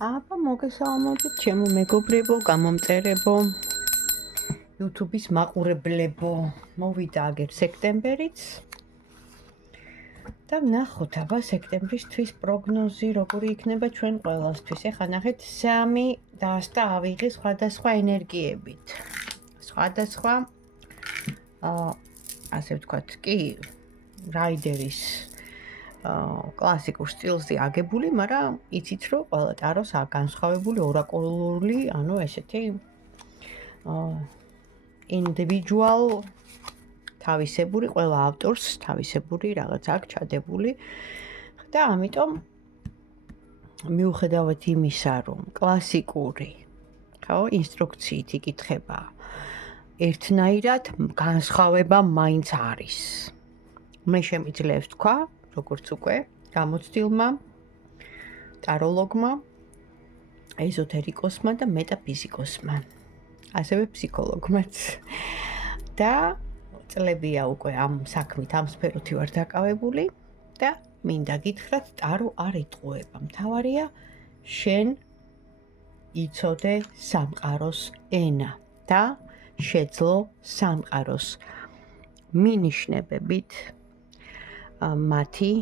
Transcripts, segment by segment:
აბა მოგესალმებით ჩემო მეგობრებო, გამომწერებო, YouTube-ის მაყურებლებო. მოვიდა აგერ სექტემბერიც და ვნახოთ აბა სექტემბრისთვის პროგნოზი როგორი იქნება ჩვენ ყველასთვის. ეხლა ნახეთ 3 დასტა ავიღე სხვადასხვა ენერგიებით. სხვადასხვა ასე ვთქვათ, კი რაიდერის კლასიკურ სტილზე აგებული, მაგრამ იცით რომ ყველა ტაროს განსხვავებული ორაკულური, ანუ ესეთი individual თავისებური, ყველა ავტორს თავისებური რაღაც აქვს ჩადებული და ამიტომ მიუხედავად იმისა, რომ კლასიკური ინსტრუქციით იკითხება ერთნაირად, განსხვავება მაინც არის. მე შემიძლია ვთქვა, როგორც უკვე გამოცდილმა ტაროლოგმა, ეზოთერიკოსმა და მეტაფიზიკოსმა, ასევე ფსიქოლოგმაც. და წლებია უკვე ამ საქმით, ამ სფეროთი ვარ დაკავებული და მინდა გითხრათ, ტარო არ იტყუება. მთავარია შენ იცოდე სამყაროს ენა და შეძლო სამყაროს მინიშნებებით მათი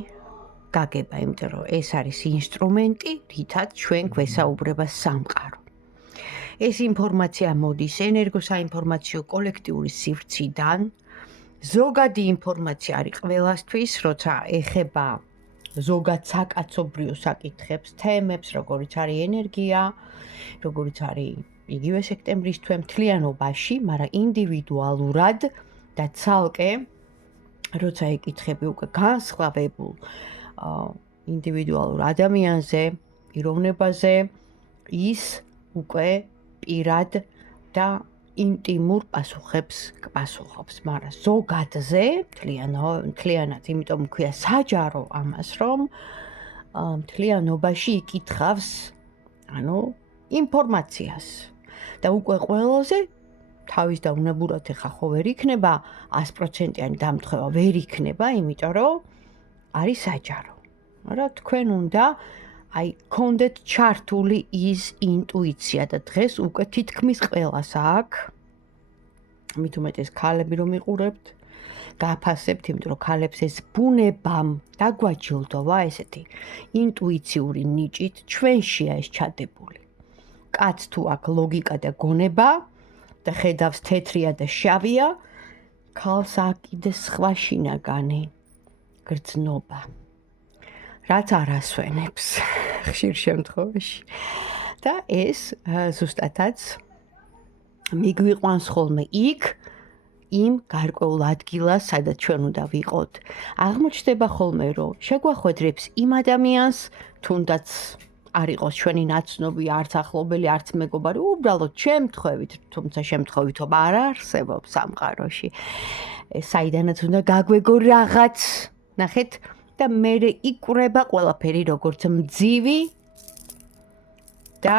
გაგება, იმიტომ რომ ეს არის ინსტრუმენტი, რითაც ჩვენ გვესაუბრება სამყარო. ეს ინფორმაცია მოდის ენერგოსაინფორმაციო კოლექტიური სივრციდან. ზოგადი ინფორმაცია არის ყველასთვის, როცა ეხება ზოგად საკაცობრიო საკითხებს, თემებს, როგორიც არის ენერგია, როგორიც არის იგივე სექტემბრის თვე მთლიანობაში, მაგრამ ინდივიდუალურად და ცალკე როცა ეკითხები უკვე განსხვავებულ ინდივიდუალურ ადამიანზე, პიროვნებაზე, ის უკვე პირად და ინტიმურ პასუხებს გპასუხობს, მაგრამ ზოგადზე მთლიანად, იმიტომ ქვია საჯარო ამას, რომ მთლიანობაში იკითხავს, ანუ ინფორმაციას და უკვე ყველაზე თავის დაუნებურად ეხა ხო ვერ იქნება 100%-იანი დამთხევა, ვერ იქნება, იმიტომ რომ არის საჯარო. მაგრამ თქვენ უნდა გქონდეთ ჩართული ის ინტუიცია და დღეს უკვე თითქმის ყველას აქვს. მით უმეტეს ქალები რომ იყურებთ, გაფასებთ, იმიტომ რომ ქალებს ეს ბუნებამ დაგვაჯილდოვა ესეთი ინტუიციური ნიჭით, ჩვენშია ეს ჩადებული. კაცს თუ აქვს ლოგიკა და გონება და ხედავს თეთრია და შავია, ქალს აქვს კიდე სხვა შინაგანი გრძნობა, რაც არ ასვენებს ხშირ შემთხვევაში. და ეს ზუსტადაც მიგვიყვანს ხოლმე იქ, იმ გარკვეულ ადგილას, სადაც ჩვენ უნდა ვიყოთ. აღმოჩნდება ხოლმე, რომ შეგვახვედრებს იმ ადამიანს, თუნდაც არ იყოს ჩვენი ნაცნობი, არც ახლობელი, არც მეგობარი, უბრალოდ შემთხვევით, თუმცა შემთხვევითობა არ არსებობს სამყაროში. საიდანაც უნდა გაგვეგო რაღაც, ნახეთ, და მე იკვრება ყველაფერი როგორც მძივი და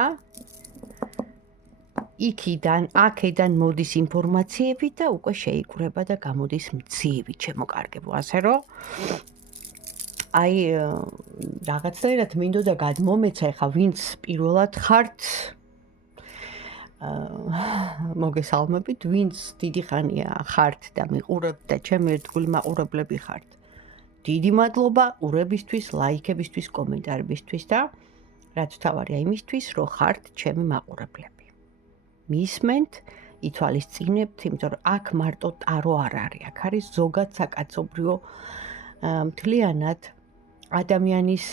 აქედან მოდის ინფორმაციები და უკვე შეიკვრება და გამოდის მძივი, ჩემოკარგებო, ასე რომ რაღაცნაირად მინდოდა გადმომეცა, ეხა ვინც პირველად ხართ, მოგესალმებით, ვინც დიდი ხანია ხართ და მიყურებთ და ჩემი ერთგული მაყურებლები ხართ. დიდი მადლობა ყურებისთვის, ლაიქებისთვის, კომენტარებისთვის და რაც თავარია იმისთვის, რომ ხართ ჩემი მაყურებლები. მისმენთ, ითვალისწინებთ, იმიტომ რომ აქ მარტო ტარო არ არის, აქ არის ზოგად საკაცობრიო მთლიანად ადამიანის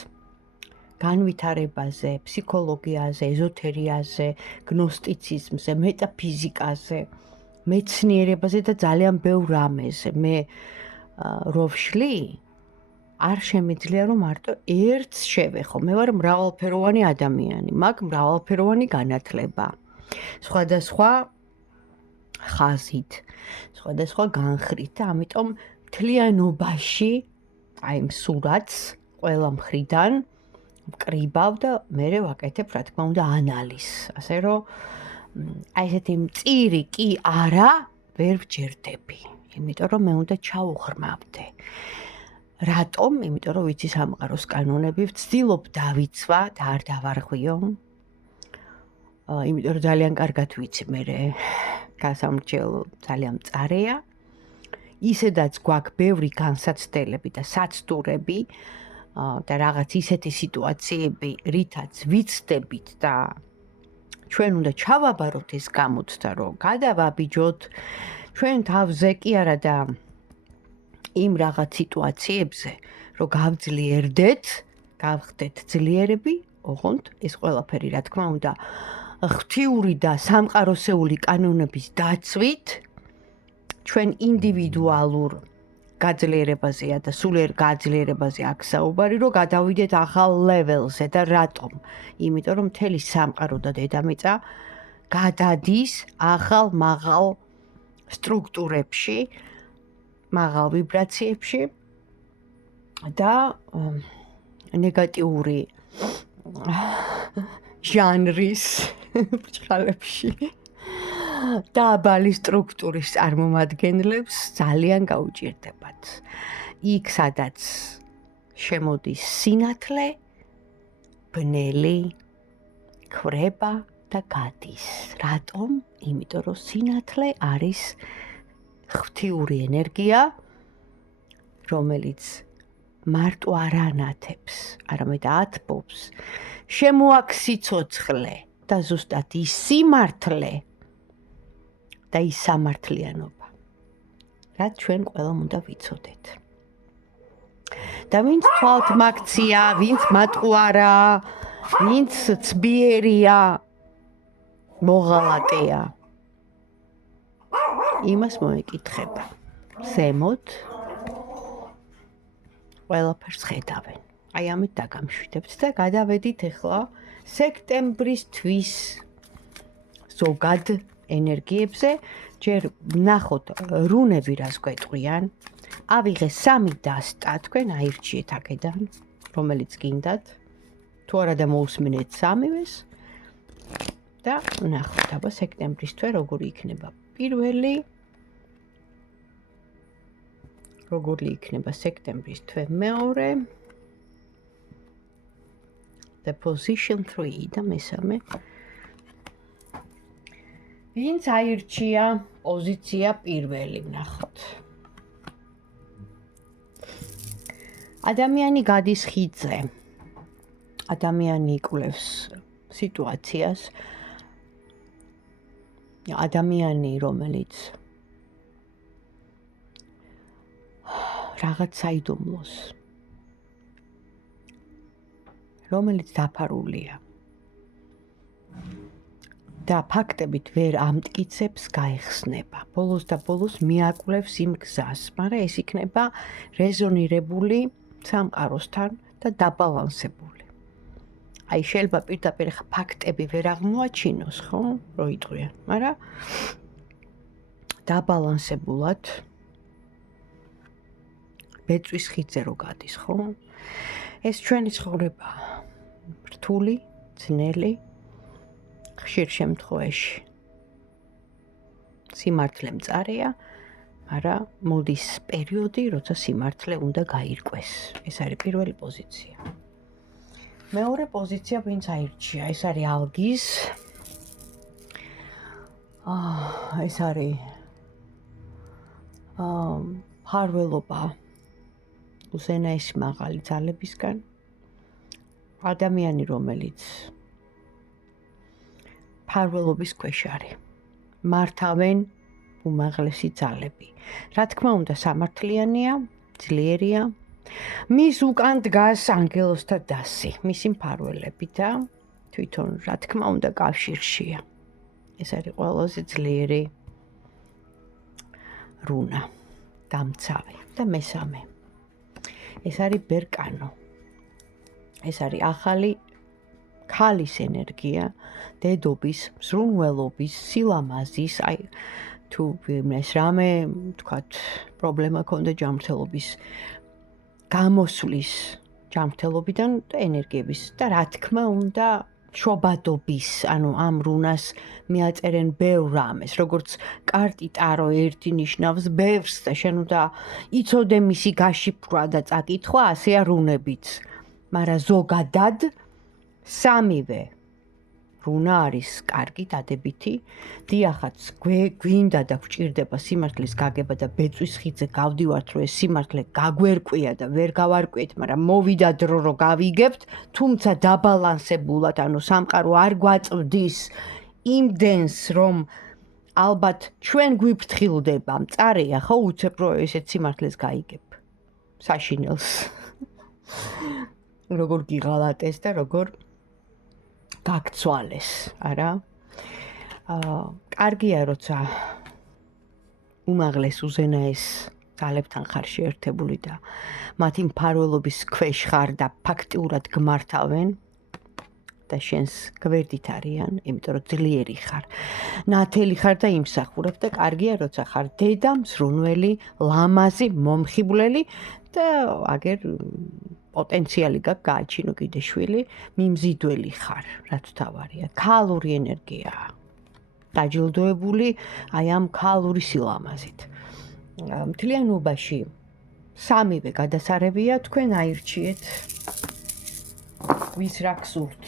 განვითარებაზე, ფსიქოლოგიაზე, ეზოთერიაზე, გნოსტიციზმზე, მეტაფიზიკაზე, მეცნიერებაზე და ძალიან ბევრ რამეზე. მე რო ვშლი, არ შემიძლია რომ მარტო ერთს შევეხო. მე ვარ მრავალფეროვანი ადამიანი, მაქვს მრავალფეროვანი განათლება. სხვადასხვა ხაზით, სხვადასხვა განხრით და ამიტომ მთლიანობაში აი იმ სურათს ყველა მხრიდან ვკრიბავ და მე ვაკეთებ, რა თქმა უნდა, ანალიზს. ასე რომ აი ესეთი მწირი კი არა, ვერ ვჯერდები, იმიტომ რომ მე უნდა ჩაუღრმავდე. რატომ? იმიტომ რომ ვიცი სამყაროს კანონები, ვცდილობ დავიცვა და არ დავარღვიო. იმიტომ რომ ძალიან კარგად ვიცი მე გასამრჩევლო ძალიან მწარეა. ისედაც გვაქვს ბევრი განსაცდელები და საცდურები და რაღაც ისეთი სიტუაციები, რითაც ვიცდებით და ჩვენ უნდა ჩავაბაროთ ეს გამოცდა, რომ გადავაბიჯოთ ჩვენ თავზე კი არა და იმ რაღაც სიტუაციებზე, რომ გავძლიერდეთ, გავხდეთ ძლიერები, ოღონდ ეს ყველაფერი რა თქმა უნდა ღვთიური და სამყაროსეული კანონების დაცვით ჩვენ ინდივიდუალურ გაძლიერებაზეა და სულიერ გაძლიერებაზე აქვს საუბარი, რომ გადავიდეთ ახალ ლეველზე და რატომ? იმიტომ რომ მთელი სამყარო და დედამიწა გადადის ახალ მაღალ სტრუქტურებში, მაღალ ვიბრაციებში და ნეგატიური ჟანრის ბრჭყალებში დაბალი სტრუქტურის წარმომადგენლებს ძალიან გაუჭირდებათ. იქ სადაც შემოდის სინათლე, ბნელი, ქვრება და გადის. რატომ? იმიტომ რომ სინათლე არის ღვთიური ენერგია, რომელიც მარტო არ ანათებს, არამედ ათბობს, შემოაქვს სიცოცხლე და ზუსტად ის სიმართლე და ის სამართლიანობა, რაც ჩვენ ყველამ უნდა ვიცოდეთ. და ვინც თვალთ მაქცია, ვინც მატყუარა, ვინც ცბიერია, მოღალატეა, იმას მოეკითხება. ზემოთ ყველაფერს ხედავენ. აი ამით დაგამშვიდებთ და გადავედით ახლა სექტემბრის თვის ზოგად ენერგიებზე. ჯერ ვნახოთ რუნები რას გვეტყვიან. ავიღე 3 დასტა, თქვენ აირჩიეთ აქედან, რომელიც გინდათ. თუ არა და მოусმინეთ 3-ვეს და ვნახოთ აბა სექტემბრის თვე როგორი იქნება. პირველი როგორი იქნება სექტემბრის თვე მეორე the position 3 და მესამე ვინც აირჩია პოზიცია პირველი ვნახოთ. ადამიანი გადის ხიდზე. ადამიანი იკვლევს სიტუაციას. ადამიანი რომელიც რაღაც საიდუმლოს, რომელიც დაფარულია და ფაქტებით ვერ ამტკიცებს, გაიხსნება. ბოლოს და ბოლოს მიაკვლევს იმ გზას, მაგრამ ეს იქნება რეზონირებული სამყაროსთან და დაბალანსებული. აი შეიძლება პირდაპირ ფაქტები ვერ აღმოაჩინოს, ხო? რო იტყვიან, მაგრამ დაბალანსებულად ბეწვის ხიდზე რო გადის, ხო? ეს ჩვენი ცხოვრება რთული, ძნელი, ხშირ შემთხვევაში სიმართლე მწარეა, მაგრამ მოდის პერიოდი, როცა სიმართლე უნდა გაირკვეს. ეს არის პირველი პოზიცია. მეორე პოზიცია ვინც აირჩია, ეს არის ალგის. ეს არის ფარველობა უზენაესი მაღალი ძალებისგან. ადამიანი, რომელიც ფარველობის ქვეშ არის. მართავენ უმაღლესი ძალები. რა თქმა უნდა, სამართლიანია, ძლიერია. მის უკან დგას ანგელოზთა დასი, მისი მფარველები და თვითონ რა თქმა უნდა კავშირშია. ეს არის ყველაზე ძლიერი რუნა, დამცავი და მესამე. ეს არის ბერკანო. ეს არის ახალი ქალის ენერგია, დედობის, მსრუნველობის, სილამაზის, აი თუ ვინმეს რამე, თქვათ, პრობლემა ქონდა ჯანმრთელობის გამოსვლის ჯანმრთელობიდან და ენერგიების და რა თქმა უნდა შობადობის, ანუ ამ რუნას მიაწერენ ბევრ რამეს, როგორც კარტი ტარო ერთი ნიშნავს ბევრს და შენ უნდა იცოდე მისი გაშიფრვა და წაკითხვა, ასეა რუნებიც. მაგრამ ზოგადად 3-ვე ბრუნა არის კარგი დადებითი. დიახაც, გვინდა და გვჭირდება სიმართლის გაგება და ბეწვის ხიდზე გავდივართ, რომ ეს სიმართლე გაგვერკვია და ვერ გავარკვიეთ, მაგრამ მოვიდა დრო, რომ გავიგებთ, თუმცა დაბალანსებულად, ანუ სამყარო არ გვაწვდის იმდენს, რომ ალბათ ჩვენ გვიფრთხილდება. მწარეა, ხო, უცებ რომ ესეთ სიმართლეს გაიგებ. საშინელს. როგორ გიღალატეს და როგორ გაგცვალეს, არა? კარგია, როცა უმაღლეს უზენაეს ძალებთან ხარ შეერთებული და მათი მფარველობის ქვეშ ხარ და ფაქტიურად გმართავენ და შენს გვერდით არიან, იმიტომ რომ ძლიერი ხარ. ნათელი ხარ და იმსახურებ და კარგია, როცა ხარ დედა, მსრუნველი, ლამაზი, მომხიბვლელი და აგერ პოტენციალი გაქვს გააჩინო კიდე შვილი, მიმზიდველი ხარ, რაც თავარია. ქალური ენერგიაა. დაჯილდოებული აი ამ ქალური სილამაზით. მთლიანობაში სამივე გადასარევია, თქვენ აირჩიეთ ვის რა გსურთ.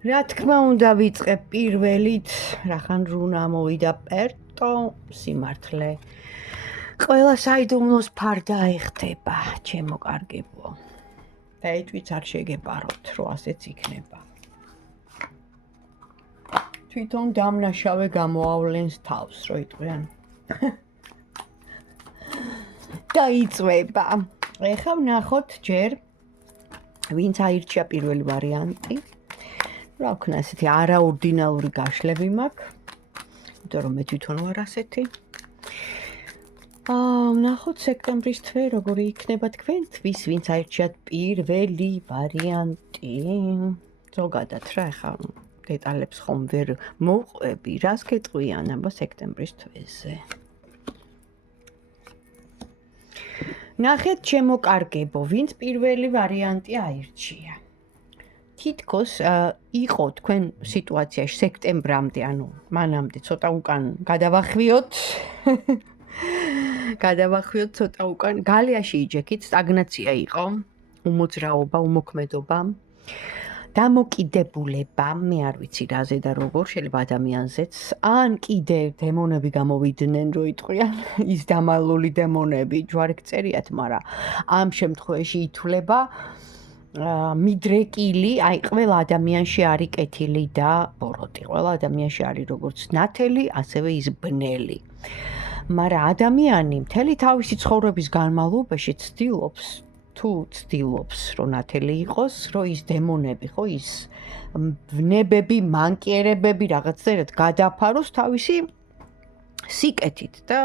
რა თქმა უნდა ვიწყებ პირველით, რახან რუნა მოვიდა პერტო, სიმართლე. ყველა საიდუმლოს ფარდა ეხდება, ჩემო კარგებო. და ეთვიც არ შეგეპაროთ, რომ ასეც იქნება. თვითონ დამნაშავე გამოავლენს თავს, რო იტყვიან. დაიწვება. ეხლა ვნახოთ ჯერ ვინც აირჩია პირველი ვარიანტი. რა ვქნა, ესეთი არაორდინალური გაშლები მაქვს. იმიტომ რომ მე თვითონ ვარ ასეთი. ვნახოთ სექტემბრის თვე როგორი იქნება თქვენთვის, ვინც აირჩიათ პირველი ვარიანტი. ზოგადად რა, ეხლა დეტალებს ხომ ვერ მოვყვები, რას გეტყვიან აბა სექტემბრის თვეზე. ნახეთ ჩემო კარგებო, ვინც პირველი ვარიანტი აირჩია. თითქოს იყო თქვენ სიტუაციაში სექტემბრამდე, ანუ მანამდე ცოტა უკან გადავახვიოთ. გადავახვიოთ ცოტა უკან. გალიაში იჯექით, სტაგნაცია იყო, უმოძრაობა, უმოქმედობა. დამოკიდებულება, მე არ ვიცი რაზე და როგორ, შეიძლება ადამიანზეც, ან კიდე დემონები გამოვიდნენ, რო იტყვიან, ის დამალული დემონები, ჯვარი გწერიათ, მაგრამ ამ შემთხვევაში ითვლება მიდრეკილი, აი ყველა ადამიანში არის კეთილი და ბოროტი, ყველა ადამიანში არის როგორც ნათელი, ასევე ის ბნელი. მაგრამ ადამიანი მთელი თავისი ცხოვრების განმავლობაში ცდილობს თუ ცდილობს, რომ ნათელი იყოს, რომ ის დემონები, ხო, ის ვნებები, მანკიერებები რაღაცნაირად გადაფაროს თავისი სიკეთით და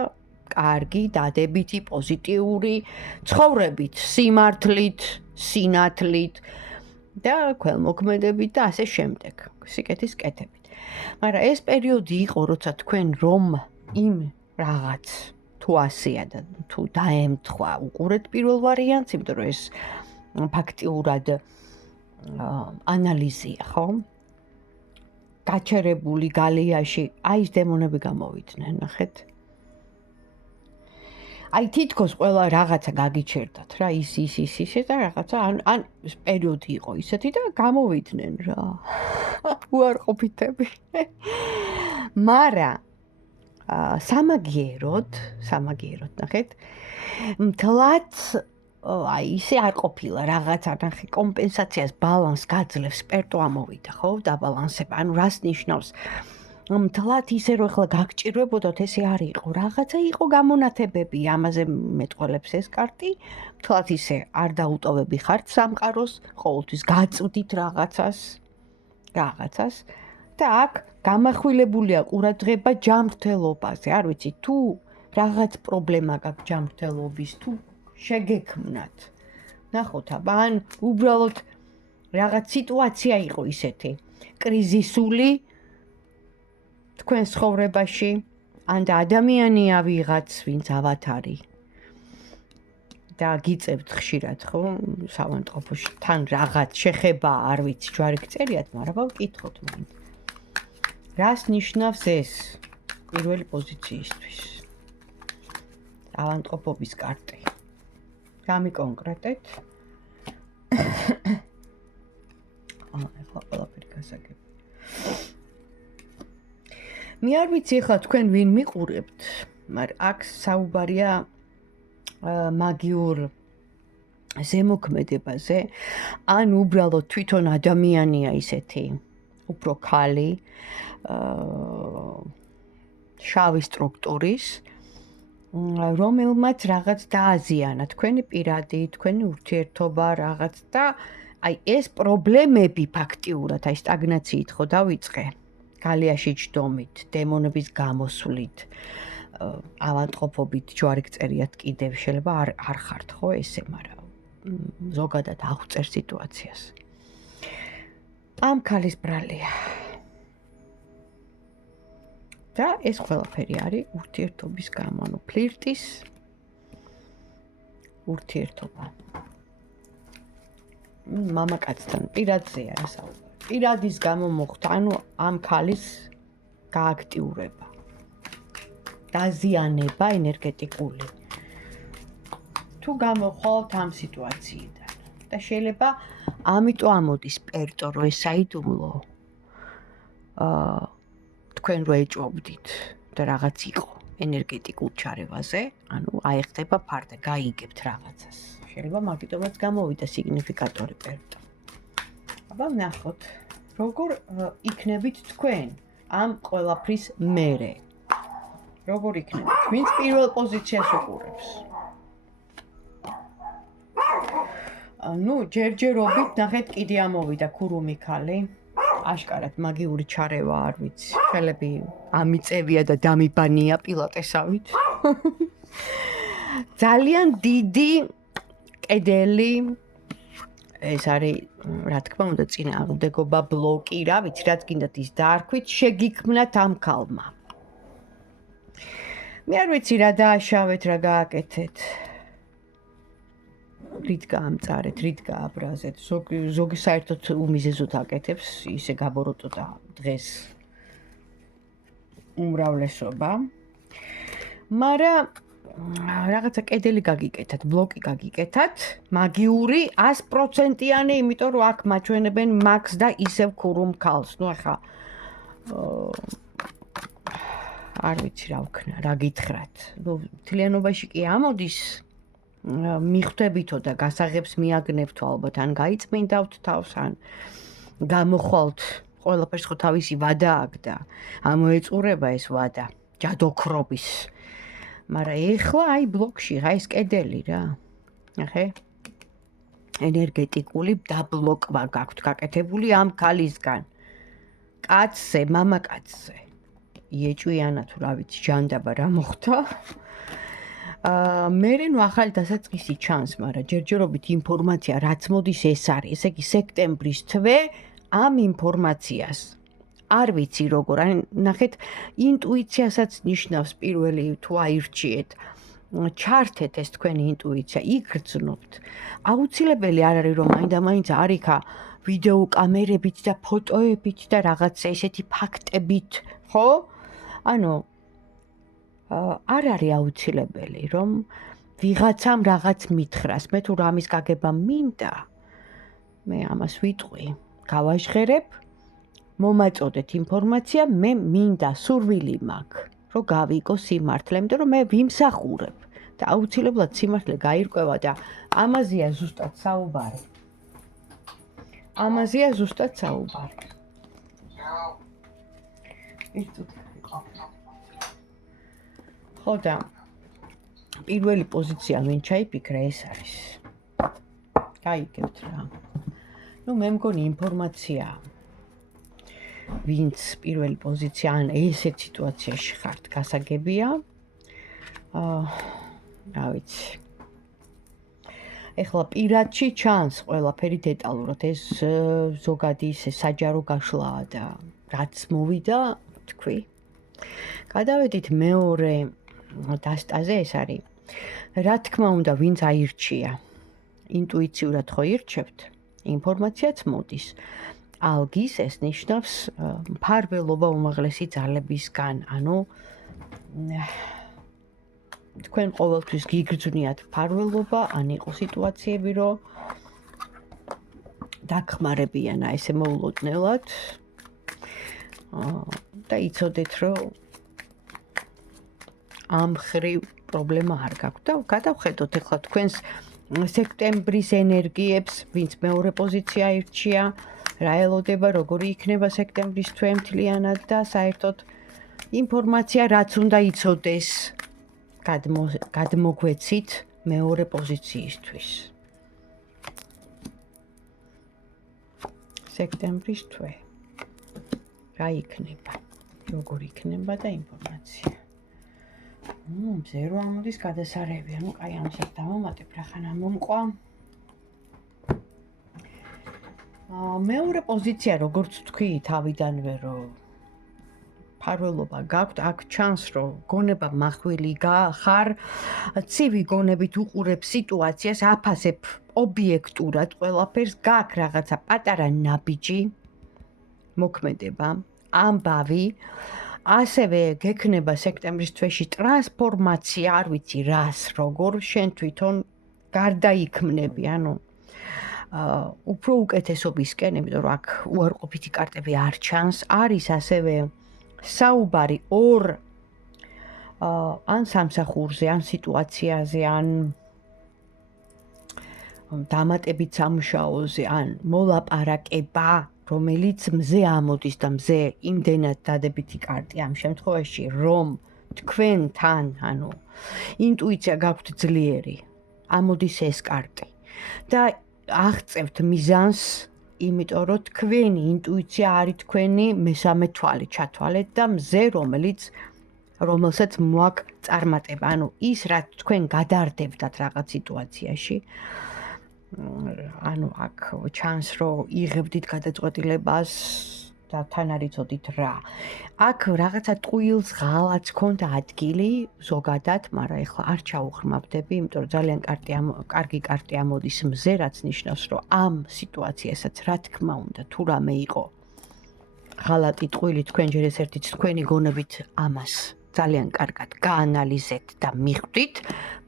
კარგი, დადებითი, პოზიტიური ცხოვრებით, სიმართლით, სინათლით და ქველმოქმედებით და ასე შემდეგ, სიკეთის კეთებით. მაგრამ ეს პერიოდი იყო, როცა თქვენ რომ იმ რაღაც თუ ასეა და თუ დაემთხვა უყურეთ პირველ ვარიანტს, იმიტომ რომ ეს ფაქტიურად ანალიზია, ხო? გაჩერებული გალიაში, აი ეს დემონები გამოვიდნენ, ნახეთ. აი თითქოს ყველა რაღაცა გაგიჩერდათ რა, ის და რაღაცა ან პერიოდი იყო ისეთი და გამოვიდნენ რა. უარყოფითები. მაგრამ სამაგიეროდ, ნახეთ, მთლად აი ისე არ ყოფილა რაღაცა, ნახე, კომპენსაციას ბალანს გაძლევს, პერტო ამოვიდა, ხო, დაბალანსება, ანუ რას ნიშნავს? მთლად ისე რომ ახლა გაგჭირვებოდოთ, ესე არ იყო, რაღაცა იყო გამონათებები, ამაზე მეტყველებს ეს კარტი, მთლად ისე არ დაუტოვები ხართ სამყაროს, ყოველთვის გაწვდით რაღაცას და აქ გამახვილებულია ყურადღება ჯანმრთელობაზე, არ ვიცი, თუ რაღაც პრობლემა გაქვს ჯანმრთელობის, თუ შეგექმნათ. ნახოთ, აბა, ან უბრალოდ რაღაც სიტუაცია იყო ისეთი, კრიზისული თქვენ ცხოვრებაში, ან და ადამიანია ვიღაც, ვინც ავათარი. და გიწევთ ხშირად, ხო, სამანტყოფოში, თან რაღაც შეხება, არ ვიცი, ჯვარი გწერიათ, მაგრამ ვკითხოთ მაინც. რას ნიშნავს ეს პირველი პოზიციისთვის? ავანტყოფობის კარტი. გამიკონკრეტეთ. ახლა ყველაფერი მე არ ვიცი ახლა თქვენ ვინ მიყურებთ, მაგრამ აქ საუბარია მაგიურ ზემოქმედებაზე, ან უბრალოდ თვითონ ადამიანია ისეთი, უფრო ქალი, შავი სტრუქტურის, რომელმაც რაღაც დააზიანა თქვენი პირადი, თქვენი ურთიერთობა რაღაც და აი ეს პრობლემები ფაქტიურად აი სტაგნაციით ხო დავიწყე. გალიაში ჯდომით, დემონების გამოსვლით, ავადმყოფობით ჯვარიქწერიათ კიდევ შეიძლება არ ხართ ხო ესე, მაგრამ ზოგადად აღწერ სიტუაციას. ამ ქალის ბრალია. და ეს ყველაფერი არის ურთიერთობის გამო, ანუ ფლირტის ურთიერთობა. მამაკაცთან პირადზეა ეს საუბარი. პირადის გამო მოხდა, ანუ ამ ქალის გააქტიურება. დაზიანება ენერგეტიკული. თუ გამოხვალთ ამ სიტუაციიდან და შეიძლება ამიტომ ამოდის პერტო რო ეს საიდუმლო თქვენ რო ეჭვობდით და რაღაც იყო ენერგეტიკულ ჩარევაზე, ანუ აიხდება ფარდა, გაიგებთ რაღაცას. შეიძლება მაგიტომაც გამოვიდა სიგნიფიკატორი პერტო. აბა ნახოთ, როგორ იქნებით თქვენ ამ ყველაფრის მერე. როგორ იქნებით? ვინც პირველ პოზიციას უყურებს? ნუ ჯერჯერობით ნახეთ კიდე ამოვიდა ქურუმი ქალი. აშკარად მაგიური ჩარევა არ ვიცი. ხელები ამიწევია და დამიბანია პილატესავით. ძალიან დიდი კედელი ეს არის, რა თქმა უნდა, წინააღმდეგობა ბლოკი, რა ვიცი, რაც გინდათ ის დაარქვით, შეგიქმნათ ამ ქალმა. მე არ ვიცი რა დააშავეთ, რა გააკეთეთ. რით გაამწარეთ, რით გააბრაზეთ. ზოგი საერთოდ უმიზეზოდ აკეთებს, ისე გაბოროტო და დღეს უმრავლესობა. მაგრამ რაღაცა კედელი გაგიკეთათ, ბლოკი გაგიკეთათ, მაგიური 100%-იანი, იმიტომ რომ აქ მაჩვენებენ მაქს და ისევ ქურუმ ქალს. ნუ ახლა არ ვიცი რა ვქნა, რა გითხრათ. ნუ მთლიანობაში კი ამოდის მიხვდებითო და გასაღებს მიაგნებთ ალბათ, ან გაიწმინდავთ თავს, ან გამოხვალთ ყველაფერს ხო თავისი ვადა აქვს და ამოეწურება ეს ვადა, ჯადოქრობის. მაგრამ ეხლა აი ბლოკში რა ეს კედელი რა. ნახე? ენერგეტიკული დაბლოკვა გაქვთ გაკეთებული ამ ქალისგან. კაცზე, მამაკაცზე. იეჭვიანა თუ რა ვიცი, ჯანდაბა რა მოხდა. მერე ნუ ახალი დასაწყისი ჩანს, მაგრამ ჯერჯერობით ინფორმაცია რაც მოდის ეს არის, ესე იგი სექტემბრის თვე ამ ინფორმაციას არ ვიცი როგორ, ან ნახეთ, ინტუიციასაც ნიშნავს პირველი თუ აირჩიეთ, ჩართეთ ეს თქვენი ინტუიცია, იგრძნობთ. აუცილებელი არ არის რომ მაინდა-მაინც არ იქა ვიდეო კამერებით და ფოტოებით და რაღაცა ესეთი ფაქტებით, ხო? ანუ არ არის აუცილებელი რომ ვიღაცამ რაღაც მითხრას. მე თუ რამის გაგება მინდა, მე ამას ვიტყვი, გავაჟღერებ, მომაწოდეთ ინფორმაცია, მე მინდა სურვილი მაქვს, რომ გავიგო სიმართლე, იმიტომ რომ მე ვიმსახურებ და აუცილებლად სიმართლე გაირკვევა და ამაზეა ზუსტად საუბარი. ამაზეა ზუსტად საუბარი. ხო და პირველი პოზიცია ვინ ჩაიფიქრა ეს არის. გაიგებთ რა. ნუ მე მგონი ინფორმაცია ვინც პირველი პოზიცია ან ესეთ სიტუაციაში ხართ გასაგებია. რა ვიცი. ეხლა პირადში ჩანს ყველაფერი დეტალურად, ეს ზოგადი ისე საჯარო გაშლაა და რაც მოვიდა, თქვი. გადავედით მეორე დასტაზე, ეს არის. რა თქმა უნდა, ვინც აირჩია. ინტუიციურად ხო ირჩევთ, ინფორმაციაც მოდის. ალგის ეს ნიშნავს მფარველობა უმაღლესი ძალებისგან, ანუ თქვენ ყოველთვის გიგრძნიათ მფარველობა, ან იყო სიტუაციები, რომ დაგხმარებიან, ესე მოულოდნელად. და იცოდეთ, რომ ამ ხრივ პრობლემა არ გაქვთ და გადავხედოთ ახლა თქვენს სექტემბრის ენერგიებს, ვინც მეორე პოზიცია ირჩია, რა ელოდება, როგორი იქნება სექტემბრის თვე მთლიანად და საერთოდ ინფორმაცია რაც უნდა იცოდეს გადმოგვეცით მეორე პოზიციისთვის. სექტემბრის თვე. რა იქნება? როგორი იქნება და ინფორმაცია. მზე რო ამოდის გადასარევი, ანუ კაი ამასაც დავამატებ, რახან მომყვა. მეორე პოზიცია, როგორც თქვი, თავიდანვე რომ ფარველობა გაქვთ, აქ ჩანს, რომ გონება მახვილი ხარ, ცივი გონებით უყურებ სიტუაციას, აფასებ ობიექტურად ყველაფერს, გაქვს რაღაცა პატარა ნაბიჯი, მოქმედება, ამბავი, ასევე გექნება სექტემბრის თვეში ტრანსფორმაცია, არ ვიცი რას, როგორ, შენ თვითონ გარდაიქმნები, ანუ უფრო უკეთესობისკენ, იმიტომ რომ აქ უარყოფითი კარტები არ ჩანს, არის ასევე საუბარი ორ ან სამსახურზე, ან სიტუაციაზე, ან დამატებით სამუშაოზე, ან მოლაპარაკება, რომელიც მზე ამოდის და მზე იმდენად დადებითი კარტი ამ შემთხვევაში, რომ თქვენთან, ანუ ინტუიცია გაქვთ ძლიერი, ამოდის ეს კარტი და აღწევთ მიზანს, იმიტომ რომ თქვენი ინტუიცია არის თქვენი მესამე თვალი ჩათვალეთ და მზე, რომელსაც მოაქვს წარმატება, ანუ ის რაც თქვენ გადარდებდათ რაღაც სიტუაციაში, ანუ აქ ჩანს, რომ იღებდით გადაწყვეტილებას და თან არ იცოდით რა. აქ რაღაცა ტყუილს ღალაც ქონდა ადგილი ზოგადად, მაგრამ ეხლა არ ჩაუღრმავდები, იმიტომ რომ ძალიან კარგი კარტი ამოდის მზე, რაც ნიშნავს, რომ ამ სიტუაციასაც რა თქმა უნდა, თუ რამე იყო ღალატი ტყუილი თქვენ ჯერ ეს ერთით თქვენი გონებით ამას ძალიან კარგად გაანალიზეთ და მიხვდით,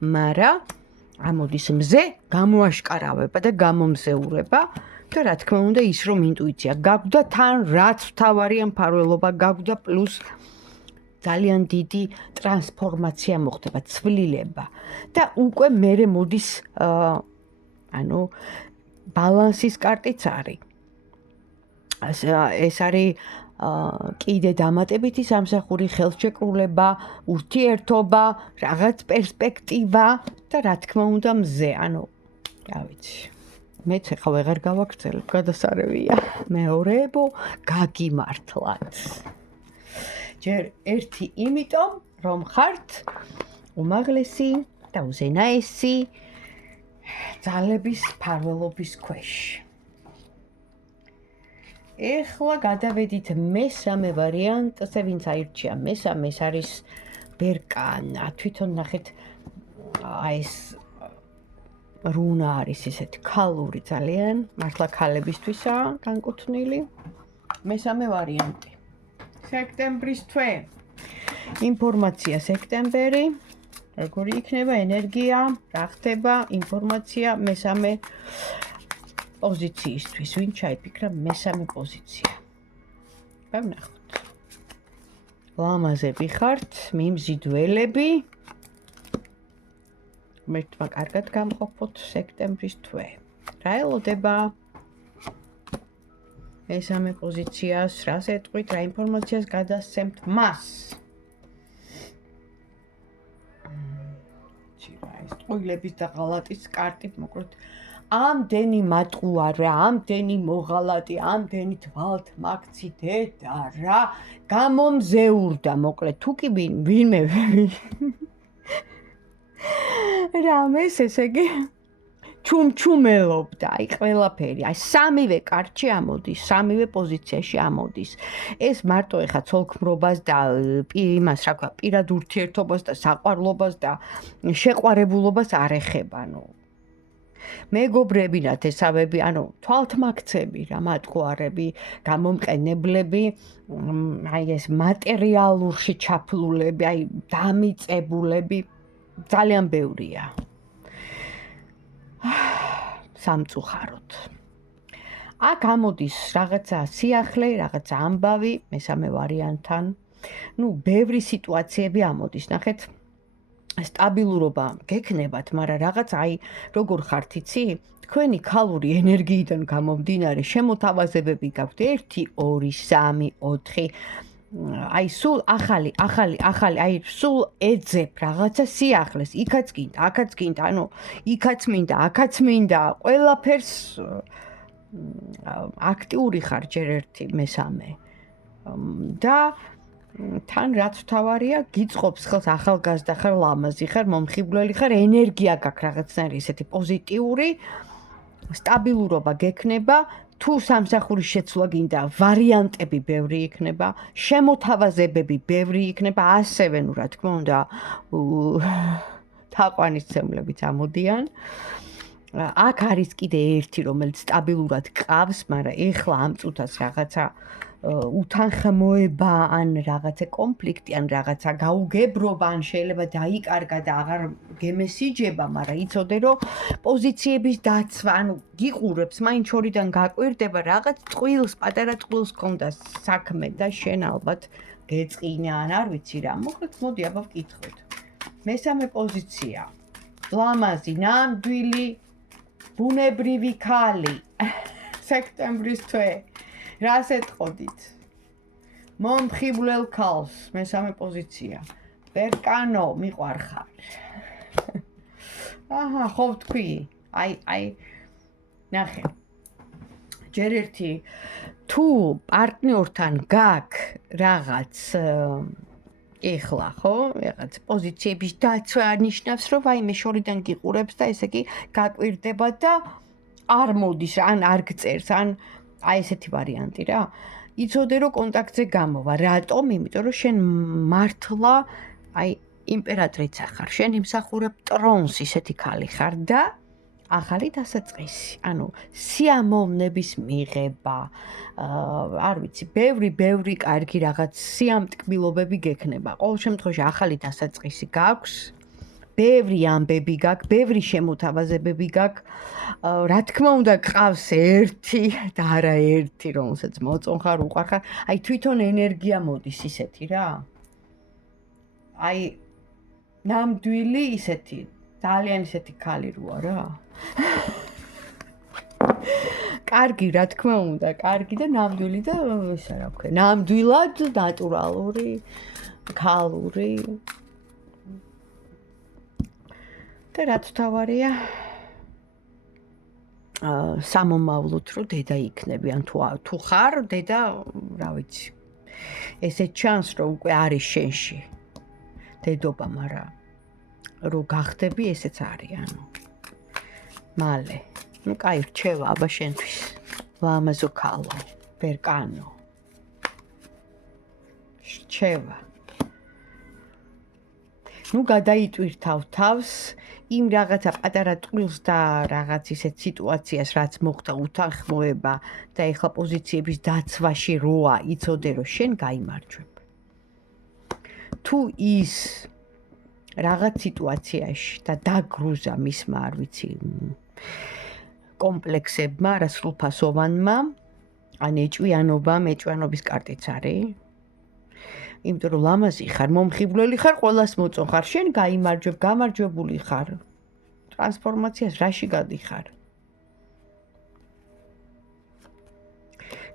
მაგრამ ამოდის მზე, გამოაშკარავება და გამომზეურება და რა თქმა უნდა ის რომ ინტუიცია გაგვდა თან რაც თავარია მფარველობა გაგვდა პლუს ძალიან დიდი ტრანსფორმაცია მოხდება, ცვლილება და უკვე მერე მოდის ანუ ბალანსის კარტიც არის. ეს არის კიდე დამატებითი სამსახური, ხელშეკრულება, ურთიერთობა, რაღაც პერსპექტივა და რა თქმა უნდა მზე, ანუ რა ვიცი. მეც ახლა ვეღარ გავაგრძელებ, გადასარევია. მეორეებო, გაგიმართლათ. ჯერ ერთი იმიტომ, რომ ხართ უმაღლესი და უზენაესი ძალების ფარველობის ქვეშ. ეხლა გადავედით მესამე ვარიანტზე, ვინც აირჩია მესამე, ეს არის ბერკანა. თვითონ ნახეთ, ეს რუნა არის ესეთი ქალური ძალიან, მართლა ქალებისთვისაა განკუთვნილი. მესამე ვარიანტი. სექტემბრის თვე. ინფორმაცია სექტემბერი. როგორი იქნება ენერგია, რა ხდება, ინფორმაცია მესამე პოზიციისთვის, ვინ ჩაიფიქრა მესამე პოზიცია. ვნახოთ. ლამაზები ხართ, მიმზიდველები. მერტმა კარგად გამყოფოთ სექტემბრის თვე. რა ელოდება? მესამე პოზიციას, რას ეტყვით, რა ინფორმაციას გადასცემთ მას? ეს ტყუილების და ღალატის კარტი, მოკლედ ამდენი მატყუარა, ამდენი მოღალატი, ამდენი თვალთ მაგციდე და რა გამომზეურდა, მოკლედ თუ კი ვინმე რამეს ესე იგი ჩუმჩუმელობდა, აი ყველაფერი, აი სამივე კარტში ამოდის, სამივე პოზიციაში ამოდის. ეს მარტო ეხა ცოლქმრობას და იმას, რა ქვია, პირად ურთიერთობას და საყვარლობას და შეყვარებულობას არ ეხება, ნუ. მეგობრები ნათესავები, ანუ თვალთმაქცები რა, მატყუარები, გამომყენებლები, აი ეს მატერიალურში ჩაფლულები, აი დამიწებულები ძალიან ბევრია. სამწუხაროდ. აქ ამოდის რაღაცა სიახლე, რაღაცა ამბავი, მესამე ვარიანტთან. ბევრი სიტუაციები ამოდის. ნახეთ, სტაბილურობა გექნებათ, მაგრამ რაღაც როგორ ხართ იცი? თქვენი ქალური ენერგიიდან გამომდინარე შემოთავაზებები გაქვთ 1, 2, 3, 4. სულ ახალი, სულ ეძებ რაღაცა სიახლეს, იქაც გინდა, აქაც გინდა, იქაც მინდა, აქაც მინდა, ყველაფერს აქტიური ხარ ჯერ ერთი მესამე. და თან რაც თავარია, გიწყობს ხელს ახალგაზრდა ხარ, ლამაზი ხარ, მომხიბვლელი ხარ, ენერგია გაქვს რაღაცნაირი ესეთი პოზიტიური, სტაბილურობა გექნება. თუ სამსახურის შეცვლა გინდა, ვარიანტები ბევრი იქნება, შემოთავაზებები ბევრი იქნება, ასევე, რა თქმა უნდა, თაყვანისმცემლებიც ამოდიან. აქ არის კიდე ერთი, რომელიც სტაბილურად ყავს, მაგრამ ეხლა ამ წუთას რაღაცა უთანხმოება ან რაღაცა კონფლიქტი ან რაღაცა გაუგებრობა ან შეიძლება დაიკარგა და აღარ გემესიჯება, მაგრამ იცოდე რომ პოზიციების დაცვა, გიყურებს, მაინც შორიდან გაკვირდება, რაღაც წყვილს, პატარა წყვილს ქონდა საქმე და შენ ალბათ გეწყინა ან არ ვიცი რა. მოკლედ მოდი აბა ვკითხოთ. მესამე პოზიცია. ლამაზი, ნამდვილი, ბუნებრივი ქალი. სექტემბრის თვე. რას ეტყოდით? მომხიბვლელ ქალს, მესამე პოზიცია. ვერკანო, მიყვარხარ. ხო ვთქვი. ნახე. ჯერ ერთი თუ პარტნიორთან გაქვს რაღაც ეხლა, ხო? რაღაც პოზიციების დაცვა ნიშნავს, რომ ვაიმე შორიდან გიყურებს და ესე იგი გაკვირდება და არ მოდის, ან არ გწერს, ან ესეთი ვარიანტი რა. იცოდე რომ კონტაქტზე გამოვა. რატომ? იმიტომ რომ შენ მართლა იმპერატრიცა ხარ. შენ იმსახურებ ტრონს, ისეთი ქალი ხარ და ახალი დასაწყისი. სიამოვნების მიღება. არ ვიცი, ბევრი კარგი რაღაც სიამტკბილობები გექნება. ყოველ შემთხვევაში ახალი დასაწყისი გაქვს. ბევრი ამბები გაქვს, ბევრი შემოთავაზებები გაქვს. რა თქმა უნდა, ყავს ერთი და არა ერთი, რომელსაც მოწონხარ, უყვარხარ. თვითონ ენერგია მოდის ისეთი რა. ნამდვილი ისეთი, ძალიან ისეთი ქალი როა რა. კარგი, რა თქმა უნდა, კარგი და ნამდვილი და ისა რა ვქნა, ნამდვილად ნატურალური, ქალური. და რაც თავარია, სამომავლოდ რომ დედა იქნები, ან თუ ხარ დედა, რა ვიცი. ესე ჩანს, რომ უკვე არის შენში დედობა, მაგრამ რომ გახდები, ესეც არის, მალე. კაი, რჩევა აბა შენთვის. ლამაზო ქალო, ვერკანო. რჩევა. გადაიტვირთავ თავს იმ რაღაცა პატარა ტყვილს და რაღაც ისეთ სიტუაციას, რაც მოხდა უთანხმოება და ეხლა პოზიციების დაცვაში როა, იცოდე რომ შენ გაიმარჯვებ. თუ ის რაღაც სიტუაციაში და დაგრუზა მისმა, არ ვიცი, კომპლექსებმა, რა სრულფასოვანმა, ან ეჭვიანობამ, ეჭვიანობის კარტიც არის. იმიტომ რომ ლამაზი ხარ, მომხიბვლელი ხარ, ყველას მოწონხარ, შენ გაიმარჯვებ, გამარჯვებული ხარ. ტრანსფორმაციას რაში გადიხარ?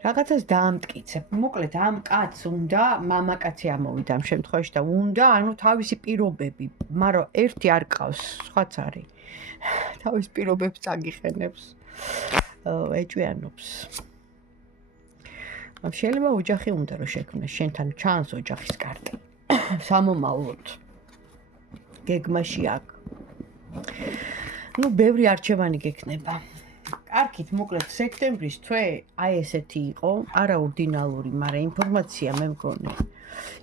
რაღაცას დაამტკიცებ. მოკლედ ამ კაცს უნდა, მამაკაცი ამოვიდა ამ შემთხვევაში და უნდა, თავისი პირობები, მაგრამ ერთი არ ყავს, სხვაც არის. თავის პირობებს წაგიხენებს, ეჭვიანობს. შეიძლება ოჯახი უნდა რომ შექმნეს, შენთან ჩანს ოჯახის კარტი. სამომავლოდ. გეგმაში აქვს. ბევრი არჩევანი გექნება. კარგით, მოკლედ სექტემბრის თვე ესეთი იყო, არაორდინალური, მაგრამ ინფორმაცია მე მგონი.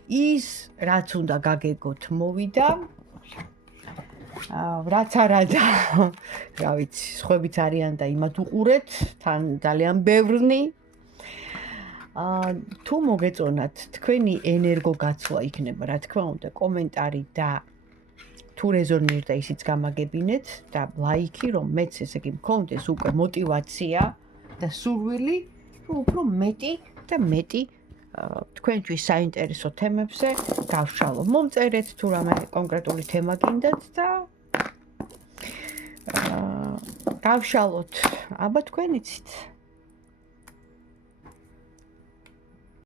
ის რაც უნდა გაგეგოთ მოვიდა. რაც არა და რა ვიცი, სხვაებიც არიან და იმათ უყურეთ, თან ძალიან ბევრნი. თუ მოგეწონათ თქვენი ენერგო გაცვლა იქნება, რა თქმა უნდა, კომენტარი და თუ რეზონირდა ისიც გამაგებინეთ და ლაიქი, რომ მეც ესე იგი მქონდეს უკვე мотивация და სურვილი, რომ უფრო მეტი და მეტი თქვენთვის საინტერესო თემებზე გავშალო. მომწერეთ თუ რამე კონკრეტული თემა გინდათ და გავშალოთ. აბა თქვენ იცით.